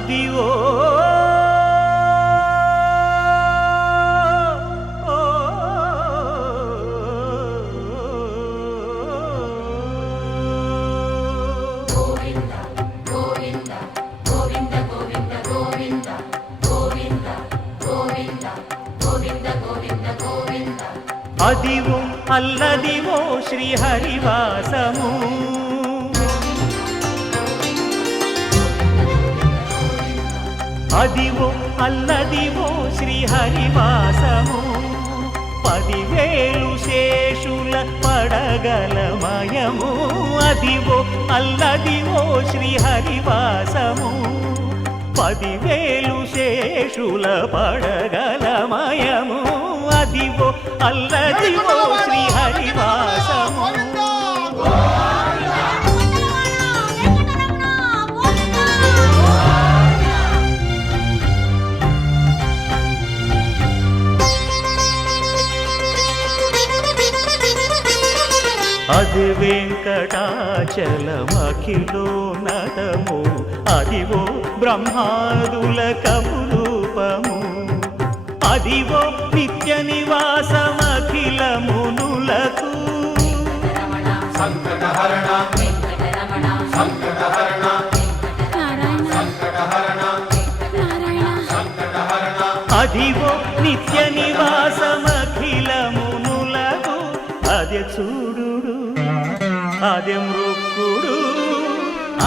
అదివో అదివో అల్లదివో శ్రీహరివాసము అదివో అల్లదివో శ్రీహరివాసము 10,000 శేషుల పడగలమయము అదివో అల్లదివో శ్రీహరివాసము 10,000 శేషుల పడగలమయము అదివో అల్లదివో శ్రీహరివాసము అది వెంకటాచలమఖిలోన్నతము అదివో బ్రహ్మాదుల కపురూపము అదివో నిత్య నివాసమఖిల మునులకు సంకటహరణ సంకటహరణ సంకటహరణ సంకటహరణ అదివో నిత్య నివాసమఖిల మునులకు అదే చూడు అదే మృక్కుడు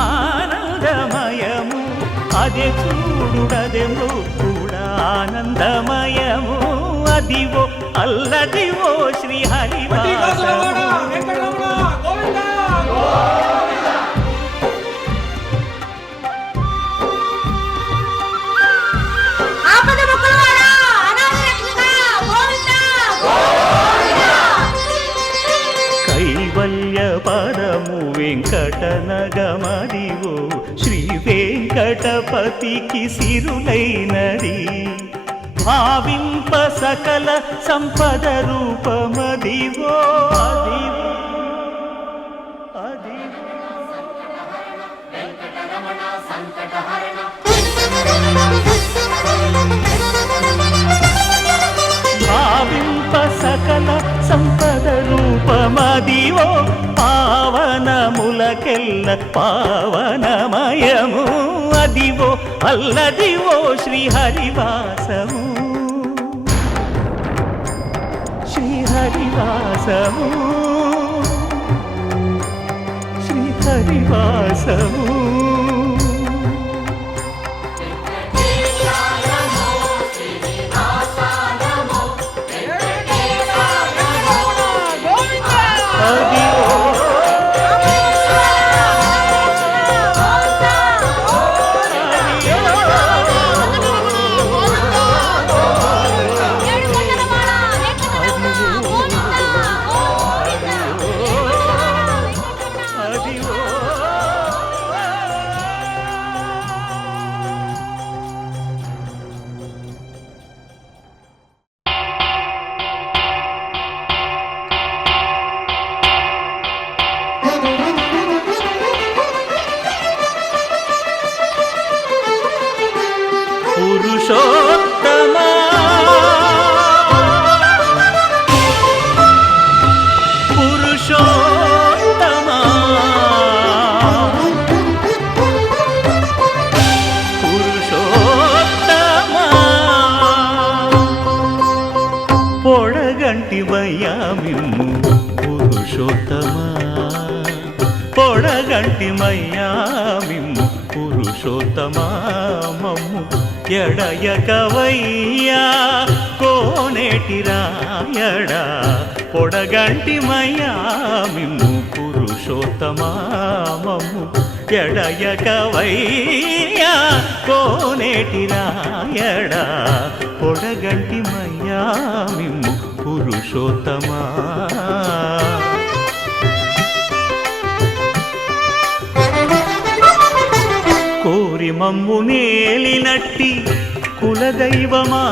ఆనందమయము అదే చూడుడదే మృక్కుడు ఆనందమయము అదివో అల్లదివో శ్రీహరివాసము కైవల్య పదము వెంకటనగమదివో శ్రీ వెంకటపతికి సిరులైనది భావింప సకల సంపద రూపమదివో అదివో భావింప సకల సంపద రూపమదివో పావనములకెల్ల పావనమయము అదివో అల్లదివో శ్రీహరివాసము శ్రీహరివాసము శ్రీహరివాసము పురుషోత్తమా పురుషోత్తమా పురుషోత్తమా పొడగంటివయ్యా మిమ్ము పురుషోత్తమా పొడగంటిమయ్యా మిమ్ము పురుషోత్తమా మమ్ము ఎడయకవయ్యా కోనేటి రాయడా పొడగంటిమయ్యా మిమ్ము పురుషోత్తమా మమ్ము ఎడయకవయ్యా కోనేటి రాయడా పొడగంటిమయ్యా మిమ్ము పురుషోత్తమా కోరి మమ్ము నేలినట్టి కులదైవమా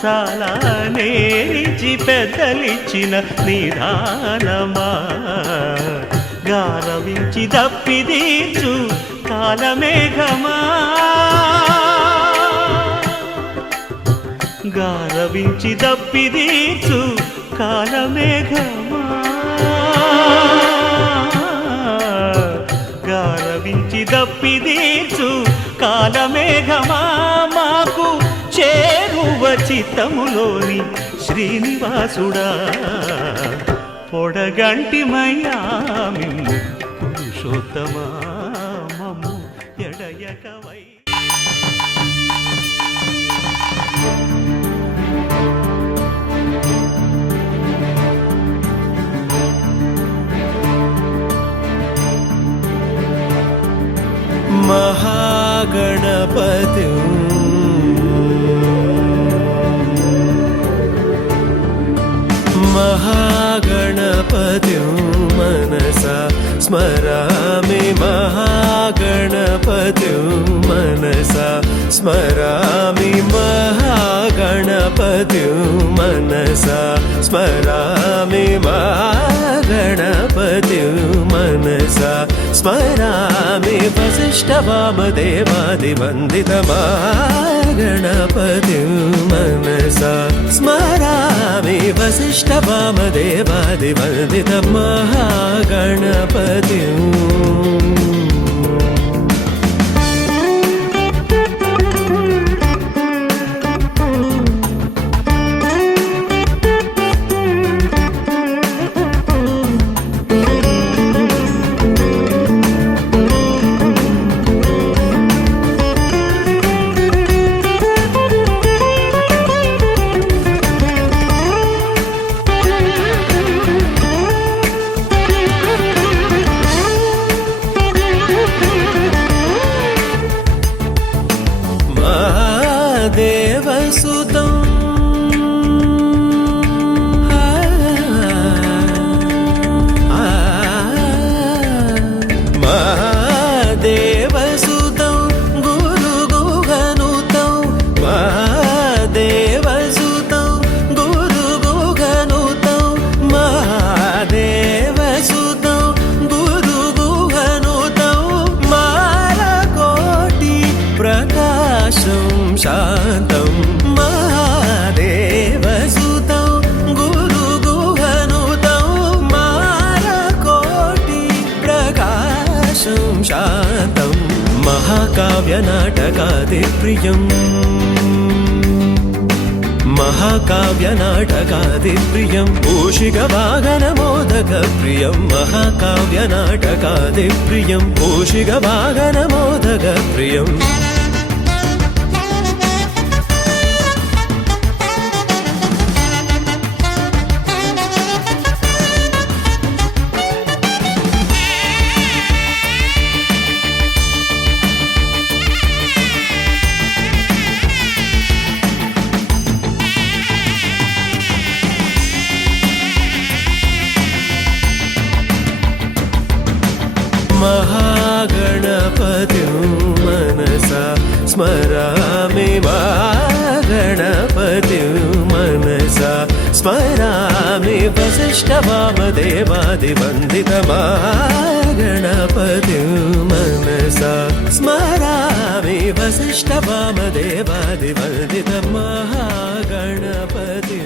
చాలా నేరిచి పెద్దలిచ్చిన నిదానమా గారవించి దప్పిదీర్చు కాలమేఘమా గారవించి దప్పిదీర్చు కాలమేఘమా, గారవించి దప్పిదీర్చు కాలమేఘమా, మాకు చేరువ చిత్తములోని శ్రీనివాసుడా, పొడగంటిమయ్యా మిమ్ము పురుషోత్తమా, మమ్ము ఎడయకవై. महागणपति महागणपति मनसा स्मरामि, महागणपति मनसा स्मरामि, महागणपति मनसा स्मरामि, महागणपति मनसा स्मरामि, वसिष्ठवामदेवादिवन्दित महागणपति मनसा स्मरामि, वसिष्ठवामदेवादिवन्दित महागणपति. देवसुतं महादेवसुतं गुरुगुहनुतं, महादेवसुतं गुरुगुहनुतं, महादेवसुतं गुरुगुहनुतं, मालकोटि प्रकाशं शान्तं, महादेवसुतं गुरुगुहनुतं, मालकोटि प्रकाशं शान्तं, महाकाव्यनाटकादिप्रियम्, महाकाव्यनाटकादिप्रियं मूषिकवाहनमोदकप्रियं, महाकाव्यनाटकादिप्रियं मूषिकवाहनमोदकप्रियम्. महागणपति मनसा स्मरामि, महागणपति मनसा स्मरामि, वसिष्ठवामदेवादिवन्दित महागणपति मनसा स्मरामि, वसिष्ठवामदेवादिवन्दित महागणपति.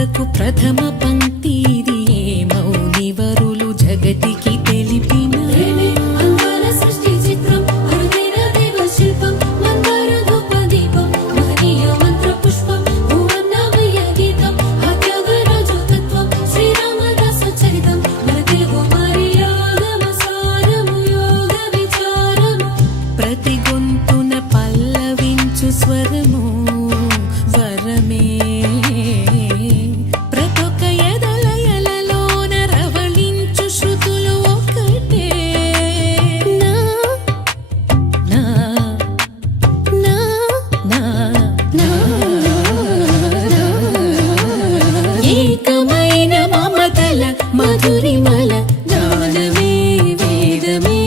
మమతకు ప్రథమ పంక్తి ఇది ఏ మౌనివరులు జగతికి తెలిపిన అందాల సృష్టి చిత్రం అరుదైన దేవ శిల్పం మందార ధూప దీపం మహనీయ మంత్ర పుష్పం భువన్నమయ గీతం ఆత్యాగరాజు తత్వం శ్రీరామదాస చరితం మన తెలుగు మరియాగమ సారము యోగ విచారము ప్రతి గొంతున పల్లవించు స్వరము వరమే ప్రతొక్క ఎదలయలలోన రవళించు శృతులు ఒకటే నా నా నా నా నా ఏకమైన మమతల మధురిమల జ్ఞానమే వేదమే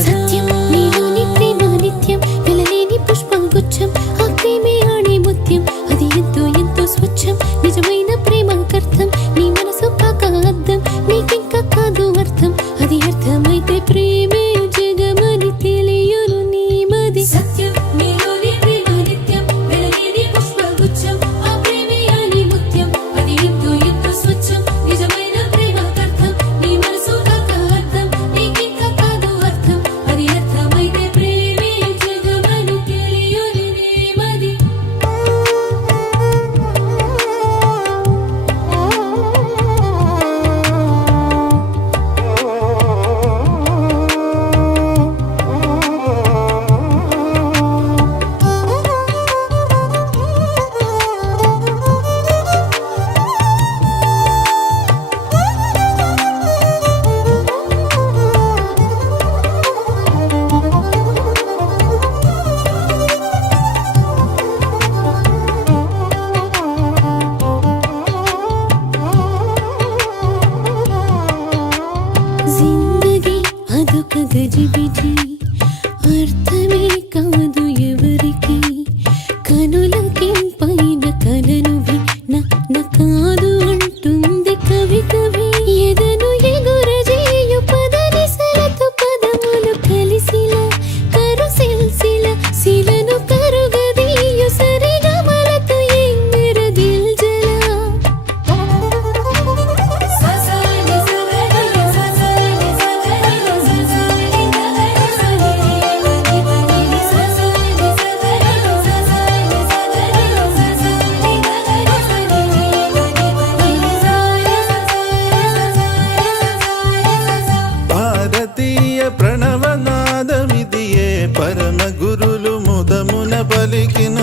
సత్యం నీలోని ప్రేమ నిత్యం వెలలేని పుష్పం గుచ్చం ఆ ప్రేమే ఆడే ముత్యం అది ఎంతో ఎంతో స్వచ్ఛం నిజమైన ప్రేమకర్థం నీ మనసు కాక అర్థం నీకింకా కాదు అర్థం అది అర్థమైతే ప్రేమే జగమని తెలియను నీ మది సత్యం నీలోని ప్రేమ నిత్యం వెలలేని పుష్పం గుచ్చం ఆ ప్రేమే ఆడే ముత్యం అది ఎంతో ఎంతో స్వచ్ఛం నిజమైన ప్రేమకర్థం నీ మనసు కాక అర్థం నీకింకా కాదు అర్థం అది అర్థమైతే ప్రేమే జగమని తెలియను నీ మది జిందగీ అదొక గజిబిజి అర్థమే కాదు ఎవరికి కనులకింపైన కలను నా కాదు అంటుంది కవి కవి ఎదను ఎగురజేయు పదని సరతు పదములు కలిసిలా కరుసిల్సిల శిలను కరుగదీయు సరిగమలతో ఏ మెరదిల్ జలా ససాని సగరి ససాని సగరి ససాని గగరి సని వని వని ససాని సగరి ససాని సగరి ససాని గగరి సని వని వని సాయ భారతీయ ప్రణవనాదమిదియే పరమ గురులు ముదమున పలికిన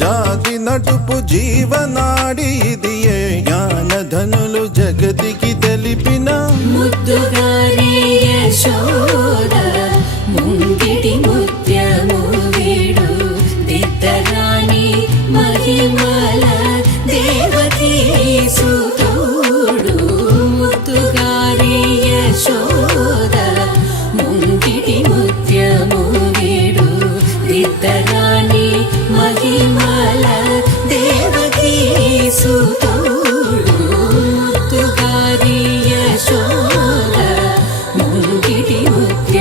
జాతి నటుపు జీవనాడి ఇదియే జ్ఞానధనులు జగతికి తెలిపిన ముద్దుగారే యశోద ముంగిటి ముత్యము వీడు దిద్దరాణి మహిమల దేవకీ సుతుడు ముద్దుగారే యశోద ముంగిటి ముత్యము వీడు దిద్దరాణి మహిమల దేవకీ సుతుడు ముద్దుగారి యశోద ముంగిటి ముత్య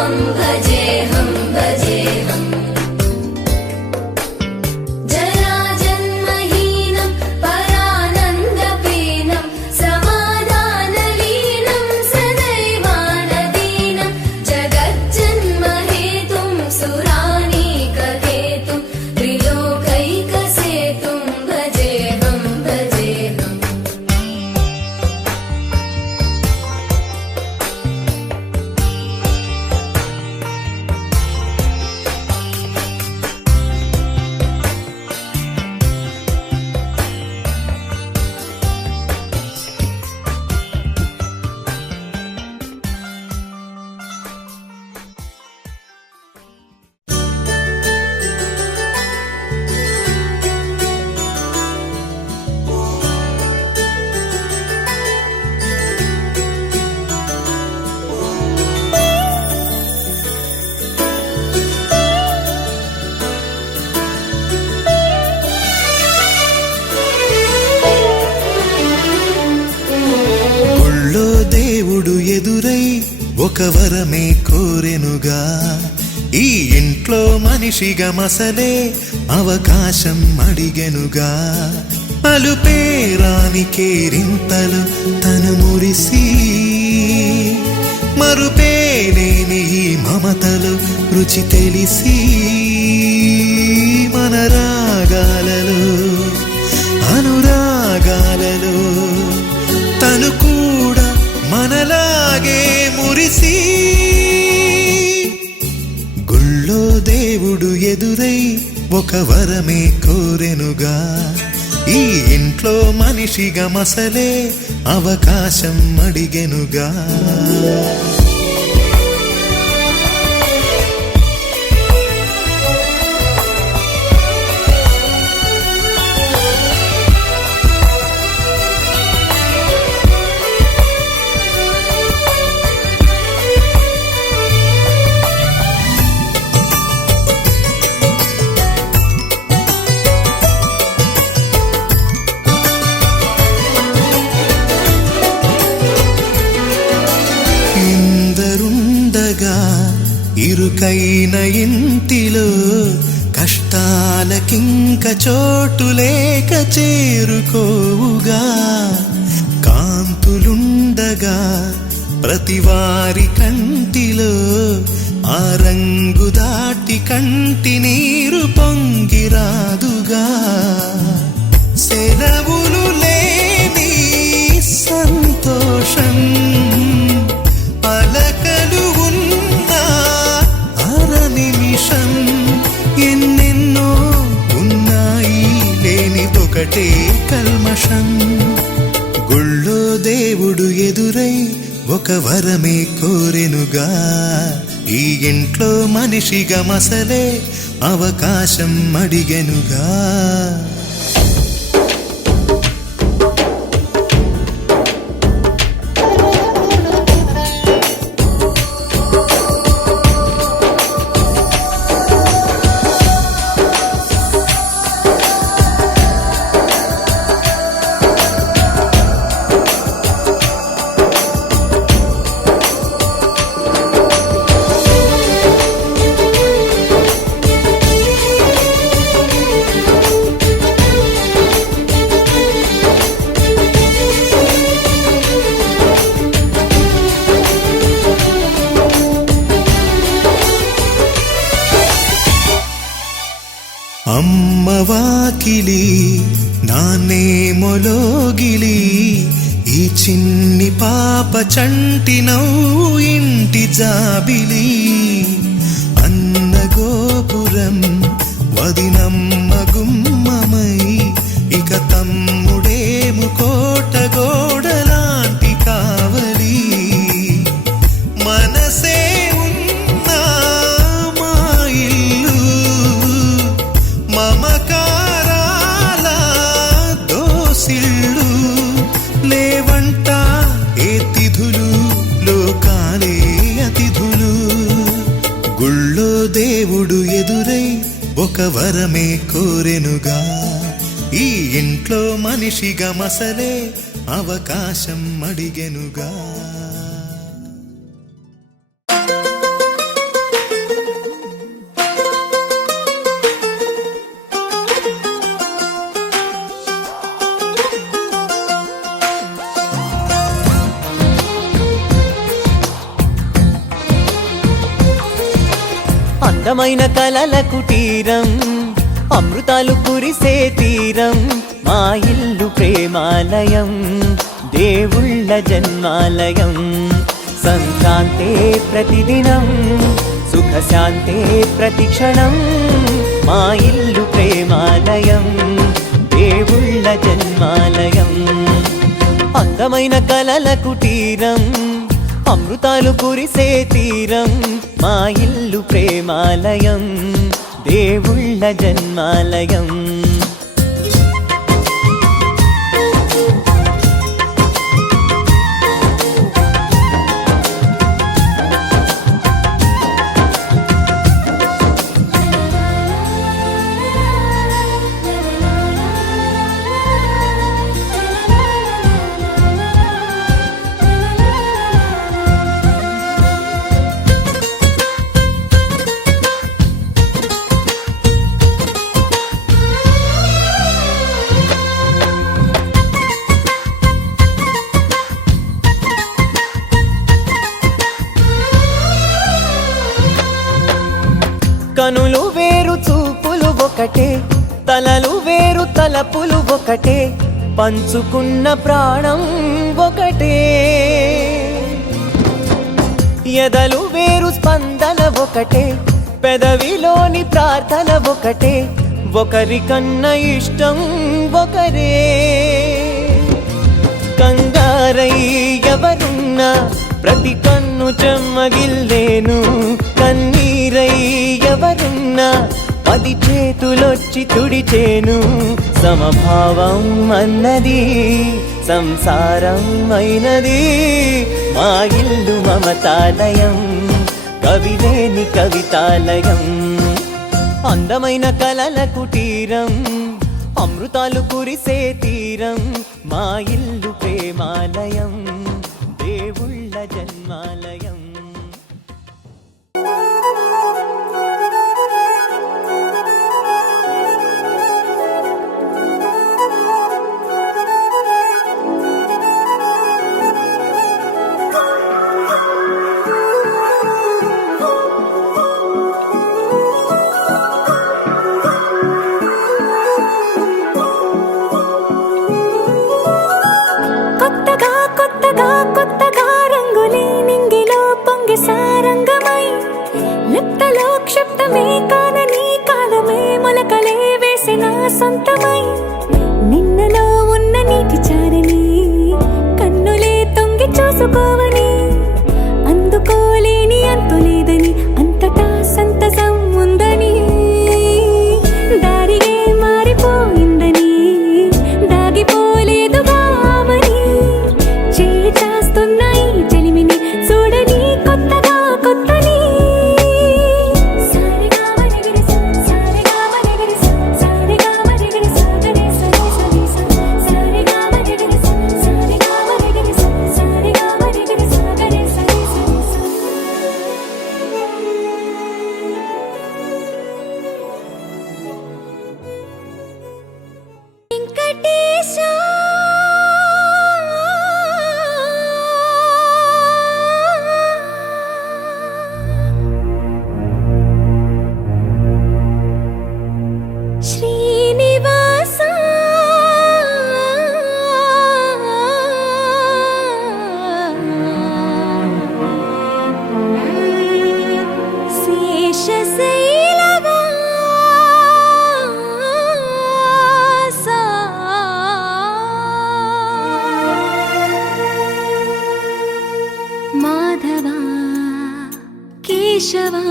रूपं भजेऽहं भजेऽहम् जराजन्महीनं परानन्दपीनं समाधानलीनं सदैवानदीनं जगज्जन्महेतुं सुरानीकहेतुं त्रिलोकैकसेतुं भजेऽहं भजेऽहम् గుళ్ళో దేవుడు ఎదురై ఒక వరమే కోరెనుగా ఈ ఇంట్లో మనిషిగా మసలే అవకాశం అడిగెనుగా అలుపేరాని కేరింతలు తను మురిసి మరుపేలేని ఈ మమతలు రుచి తెలిసి మన రాగాలలో అనురాగాలలో తను కూడా మనలాగే మురిసి గుళ్ళో దేవుడు ఎదురై ఒక వరమే కోరెనుగా ఈ ఇంట్లో మనిషిగా మసలే అవకాశం అడిగెనుగా ఇందరుండగా ఇరుకైన ఇంటిలో కష్టాలకింక చోటు లేక చేరుకోవుగా కాంతులుండగా ప్రతివారి కంటిలో ఆ రంగు దాటి కంటి నీరు పొంగిరాదుగా సెలవులు లేని సంతోషం పలకలు ఉన్న అర నిమిషం ఎన్నెన్నో ఉన్నాయి లేనిదొకటే కల్మషం గుళ్ళో దేవుడు ఎదురై ఒక వరమే కోరెనుగా ఈ ఇంట్లో మనిషిగా మసలే అవకాశం అడిగెనుగా అమ్మవాకిలి నాన్నే మొలోగిలి ఈ చిన్ని పాప చంటి నవ్వు ఇంటి జాబిలి అన్న గోపురం వదినమ్మ గుమ్మమై ఇక తమ్ముడేము కోట గోడలాంటి కావలి మనసే ఉన్నా మా ఇల్లు మమకారాల దోసిళ్ళు లేవంట ఏ తిథులు లోకాలే అతిథులు గుళ్ళో దేవుడు ఎదురై ఒక వరమే కోరెనుగా ఈ ఇంట్లో మనిషిగా మసలే అవకాశం అడిగెనుగా అందమైన కలల కుటీరం అమృతాలు కురిసే తీరం మా ఇల్లు ప్రేమాలయం దేవుళ్ళ జన్మాలయం సంక్రాంతే ప్రతిదినం సుఖశాంతే ప్రతిక్షణం మా ఇల్లు ప్రేమాలయం దేవుళ్ళ జన్మాలయం అందమైన కలల కుటీరం అమృతాలు కురిసే తీరం మా ఇల్లు ప్రేమాలయం దేవుళ్ళ జన్మాలయం కనులు వేరు చూపులు ఒకటే తలలు వేరు తలపులు ఒకటే పంచుకున్న ప్రాణం ఒకటే ఎదలు వేరు స్పందన ఒకటే పెదవిలోని ప్రార్థన ఒకటే ఒకరికన్నా ఇష్టం ఒకరే కంగారై ఎవరున్నా ప్రతి కన్ను చెమ్మగిల్లేను కన్నీరై ఎవరున్నా 10 చేతులొచ్చి తుడిచేను సమభావం అన్నది సంసారం అయినది మా ఇల్లు మమతాలయం కవిలేని కవితాలయం అందమైన కలల కుటీరం అమృతాలు కురిసే తీరం మా ఇల్లు ప్రేమాలయం దేవుళ్ళ జన్మాలయం సొంతమై నిన్నలో ఉన్న నీటి చారని కన్నులే తొంగి చూసుకోవని అందుకోలేని అంతులేదని అంతటా సంతసం ఉందని దారిగే మారిపోయిందని దాగిపోలేదుగా ఆమని చేయి చాస్తున్నాయి చెలిమిని చూడని కొత్తగా కొత్తని మాధవా కేశవా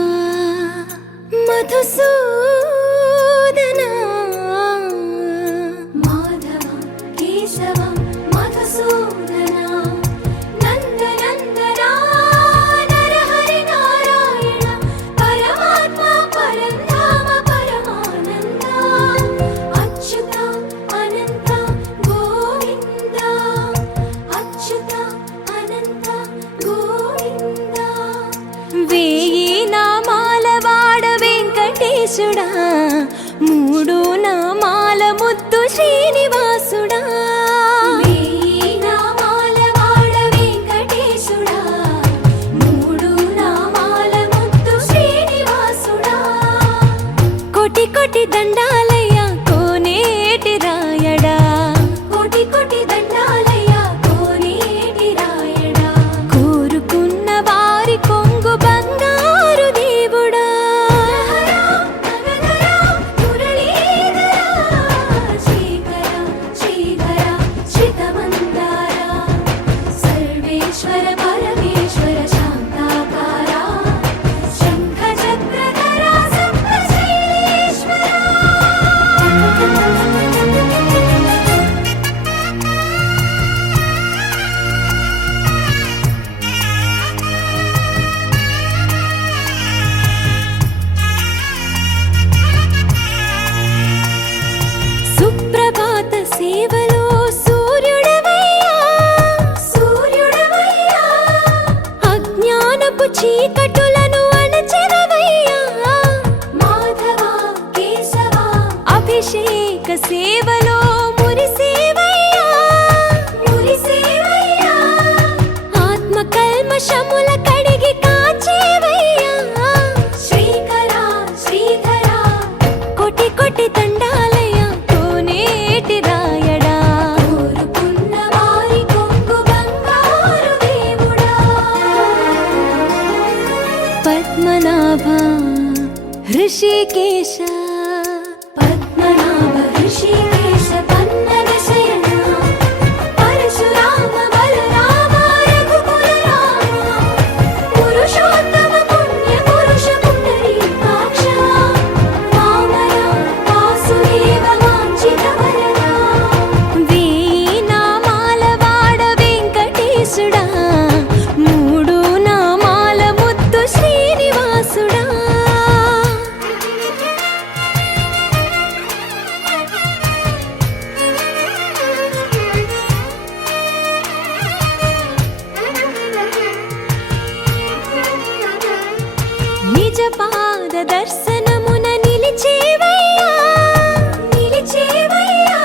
మధుసూదనా మాధవా కేశవా మధుసూదనా నందనందనా నరహరి నారాయణ పరమాత్మ పరంధామ పరమానంద అచ్యుత అనంత గోవింద అచ్యుత అనంత గోవింద వేయి నామాల వాడ వెంకటేశుడా మూడు నామాల ముద్దు శ్రీనివాసుడా వేయి నామాల వాడ వెంకటేశుడా మూడు నామాల ముద్దు శ్రీనివాసుడా పద్మనాభ హృషికేశ పద్మనాభ హృషికేశ పన్నగ శయన పరశురామ బలరామ రఘుకుల రామ పురుషోత్తమ పుణ్య పురుష పుండరీకాక్ష వామన వాసుదేవ వాంఛిత వరద వేయి నామాల వాడ వెంకటేశుడా మూడు నామాల ముద్దు శ్రీనివాసుడా నిజ పాద దర్శనమున నిలిచేవయ్యా నిలిచేవయ్యా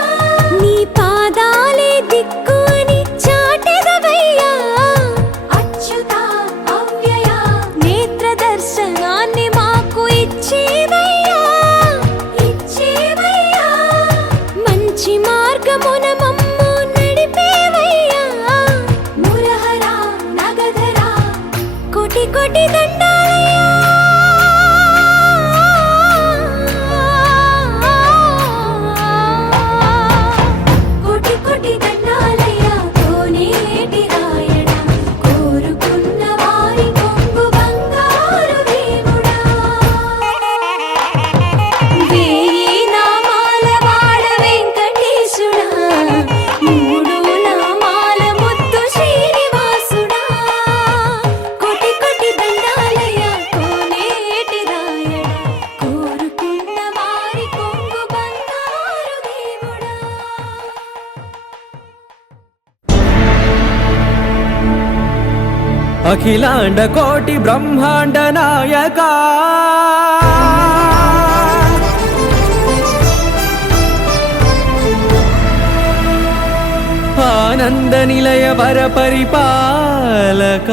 నీ పాదాలే దిక్కు అని చాటెదవయ్యా అచ్యుత అవ్యయ నేత్ర దర్శనాన్ని మాకు ఇచ్చేవయ్యా ఇచ్చేవయ్యా మంచి మార్గమున మమ్ము నడిపేవయ్యా మురహర నగధర కోటి కోటి దండాలయ్యా కోటి కోటి దండాలయ్యా కోనేటి రాయణ కోరుకున్న వారి కొంగు బంగారు దేవుడా వేయి నామాల వాడ వెంకటేశుడా మూడు నామాల ముద్దు శ్రీనివాసుడా కోటి కోటి దండాలయ్యా కోనేటి రాయణ కోరుకున్న వారి కొంగు బంగారు దేవుడా అఖిలాండ కోటి బ్రహ్మాండ నాయక ఆనంద నిలయ వర పరిపాలక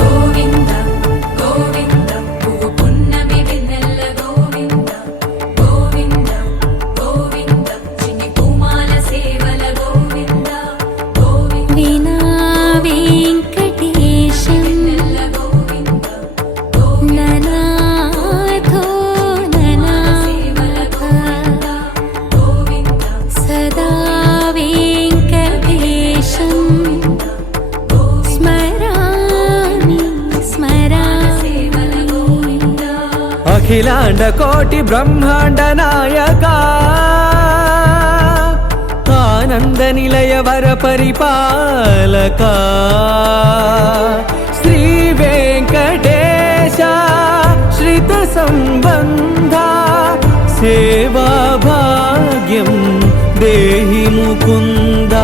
గోవింద గోవింద పువ్వు పున్నమి వెన్నెల గోవింద గోవింద గోవింద చిన్ని కుమాల సేవల గోవింద గోవింద వీణా వెంకటేశం వెన్నెల గోవింద ననాథో ననా సేవల గోవింద గోవింద సదా వెంకటేశం స్మరామి స్మరామి అఖిలాండ కోటి బ్రహ్మాండ నాయక ఆనంద నిలయ వర పరిపాలక శ్రీ వెంకటేశ శ్రిత సంబంధ సేవా భాగ్యం దేహి ముకుంద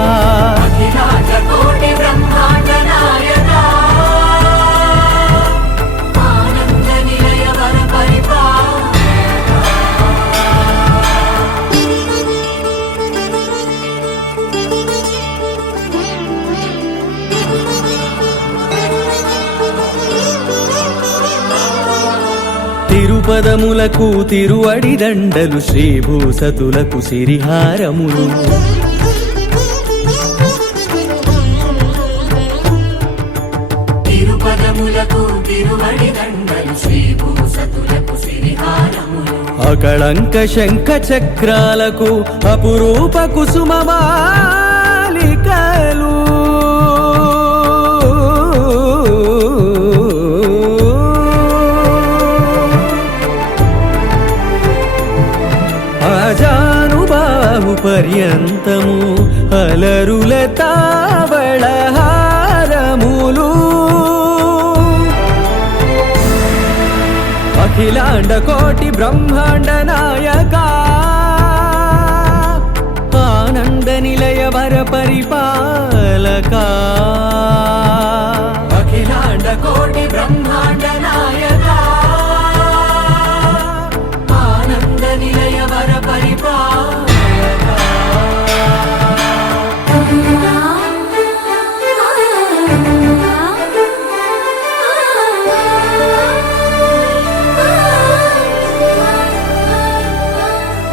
తిరుపదములకు తిరువడి దండలు శ్రీభూసతులకు సిరిహారములు తిరుపదములకు తిరువడి దండలు శ్రీభూసతులకు సిరిహారములు అకళంక శంఖ చక్రాలకు అపురూప కుసుమమాలికలు అజానుబాహు పర్యంతము అలరుల తావళహారములు అఖిలాండ కోటి బ్రహ్మాండ నాయక ఆనంద నిలయ వర పరిపాలక అఖిలాండ కోటి బ్రహ్మాండ నాయక ఆనంద నిలయ వర పరిపాలక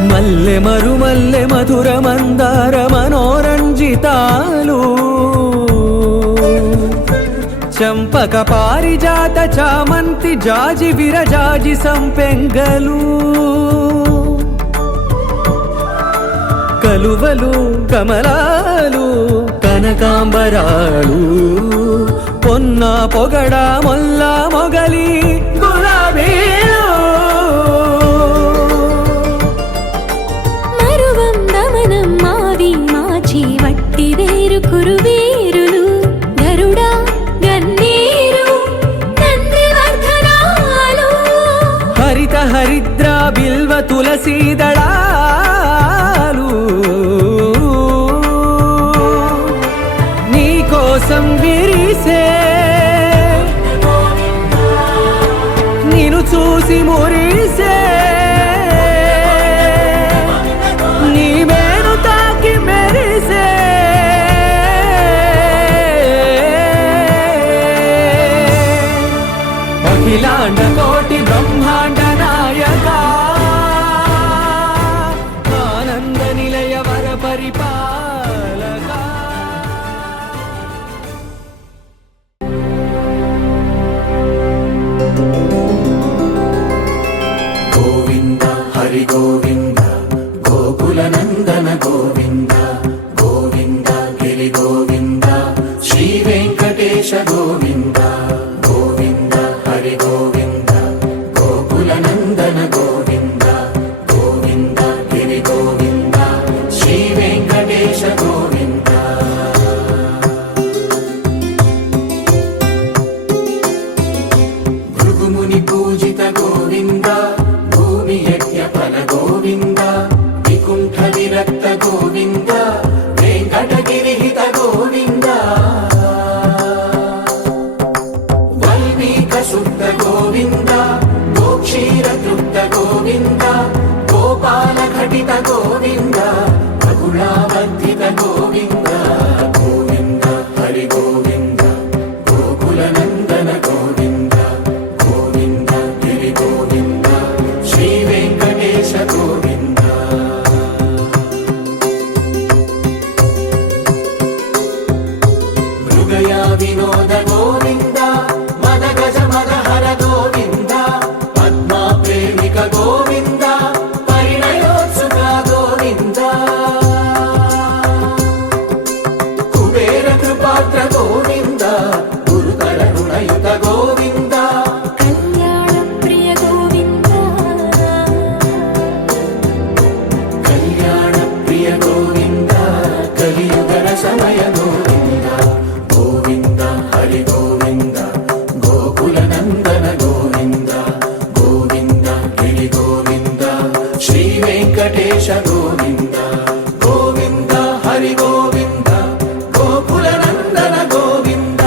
మల్లె మరుమల్లె మధుర మందార మనోరంజితాలు చంపక పారిజాత చామంతి జాజి విరజాజి సంపెంగలు కలువలు కమలాలు కనకాంబరాలు పొన్న పొగడ మొల్ల మొగలి గులాబీలు మరువం దమనం మావి మాచి వట్టి వేరు కురువేరులు గరుడా గన్నీరు నందివర్ధనాలు హరిత హరిద్ర బిల్వ తులసీదళాలు నీకోసం విరిసే నిన్ను చూసి మురిసే నీ మేను తాకి మెరిసే అఖిలాండ కోటి బ్రహ్మాండ నాయక ఆనంద నిలయ వర పరిపాలక గోవింద హరి గోవింద గోకుల నందన గోవింద గోవింద గిరి గోవింద శ్రీ వెంకటేశ గోవింద గోవింద హరి గోవింద గోకుల నందన గోవింద గోవింద గిరి గోవింద శ్రీ వెంకటేశ గోవింద భృగుముని పూజిత గోవింద భూమి యజ్ఞ ఫల గోవింద వికుంఠ విరక్త గోవింద వెంకటగిరిహిత గోవింద వల్మీక శుద్ధ గోవింద గోక్షీర తృప్త గోవింద గోపాల ఘటిత గోవింద రఘుళావర్ధిత గోవింద గోవింద హరి గోవింద గోకుల నందన గోవింద గోవింద గిరి గోవింద శ్రీ వెంకటేశ గోవింద మృగయా వినోద గోవింద మద గజ మద హర గోవింద పద్మా ప్రేమిక గోవింద పరిణయోత్సుక గోవింద కుబేర కృపాత్ర గోవింద గురుతర రుణయుత గోవింద కళ్యాణ ప్రియ గోవింద కళ్యాణ ప్రియ గోవింద కలియుగ సమయ గోవింద గోవింద హరి గోవింద గోకుల నందన గోవింద గోవింద గిరి గోవింద శ్రీ వెంకటేశ గోవింద గోవింద హరి గోవింద గోకుల నందన గోవింద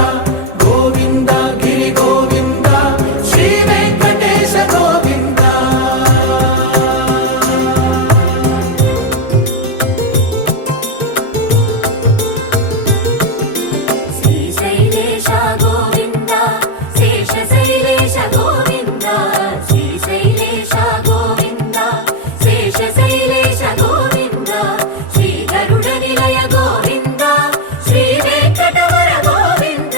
గోవింద గిరి గోవింద శ్రీ వెంకటేశ గోవింద శ్రీశైలేశ గోవింద శేషశైలేశ గోవింద శ్రీశైలేశ గోవింద శేషశైలేశ గోవింద శ్రీ గరుడ నిలయ గోవింద శ్రీ వెంకటవర గోవింద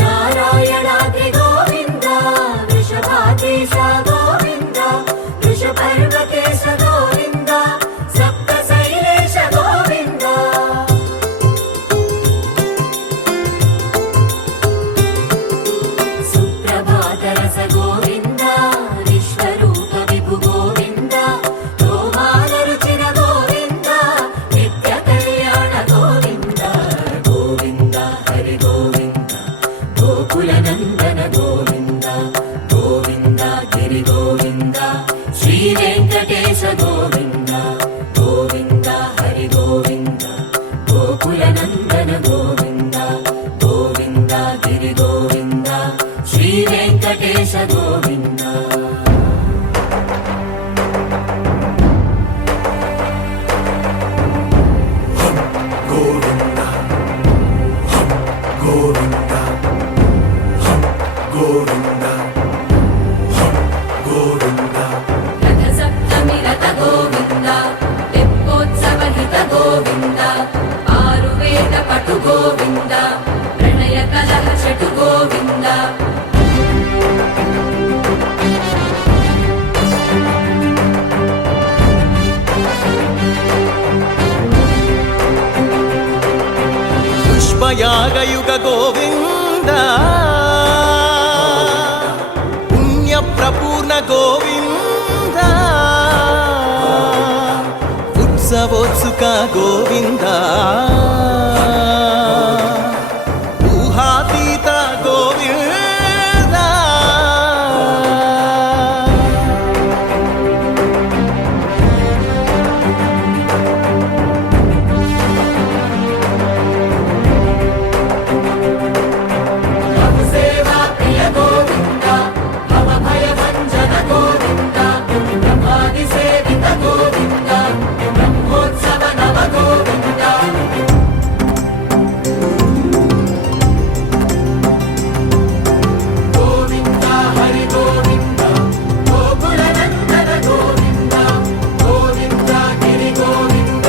నారాయణాద్రి గోవింద వృషభాదేశ గోవింద వృషపర్వతేశ గోవింద సప్త శైలేశ గోవింద సుప్రభాతరస గోవింద విశ్వరూప విభు గోవింద గోమాల రుచిర గోవింద నిత్య కళ్యాణ గోవింద గోవింద హరి గోవింద గోకుల నందన గోవింద గోవింద గిరి గోవింద శ్రీ వెంకటేశ గోవింద గోవింద హరి గోవింద గోకుల నందన గోవింద గోవింద గిరి గోవింద శ్రీ వెంకటేశ గోవింద గోవింద గోవింద గోవింద గోవింద రథ సప్తమి రథ గోవింద తెప్పోత్సవ హిత గోవింద గోవింద ప్రణయ కలహ చటు గోవింద పుష్పయాగయుగ గోవింద పుణ్య ప్రపూర్ణ గోవింద ఉత్సవోత్సుక గోవింద ఊహాతీత గోవింద సేవా ప్రియ గోవింద భవ భయ భంజన గోవింద బ్రహ్మాది సేవిత గోవింద బ్రహ్మోత్సవ నవ గోవింద గోవింద హరి గోవింద గోకుల నందన గోవింద గోవింద గిరి గోవింద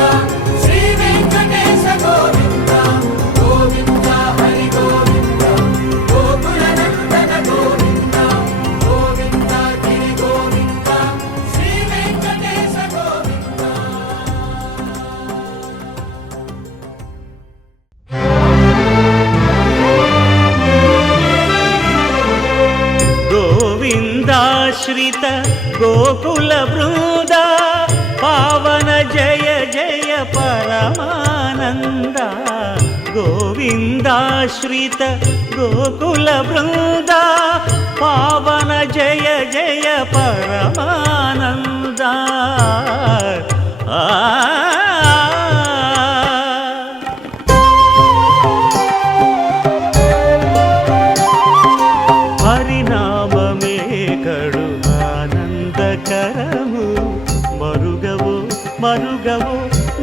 శ్రీ వెంకటేశ గోవింద గోవింద హరి గోవింద గోకుల నందన గోవింద గోవింద గిరి గోవింద శ్రీ వెంకటేశ గోవింద గోవిందాశ్రిత గోకుల బృంద పావన జయ జయ పరమానంద గోవిందాశ్రిత గోకుల బృంద పావన జయ జయ పరమానంద హరినామమే కడు ఆనందకరము మరుగవు మరుగవు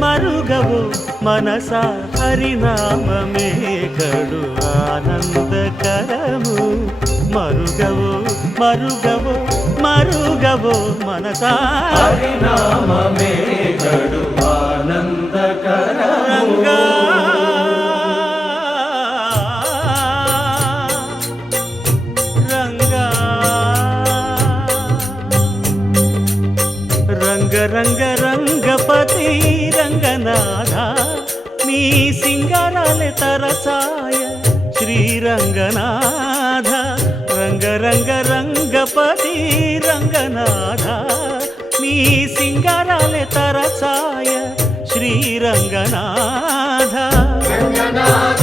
మరుగవు మనస హరినామమే కడు ఆనందకరము మరుగవు మరుగవు మరుగవు మనస హరినామమే కడు ఆనందకరము రంగా రంగ రంగ రంగపతి రంగనాథ నీ సింగారాలే తరసాయ శ్రీరంగనాథ రంగ రంగ రంగపతి రంగనాథ నీ సింగారాలే తరసాయ శ్రీరంగనాథ రంగనాథ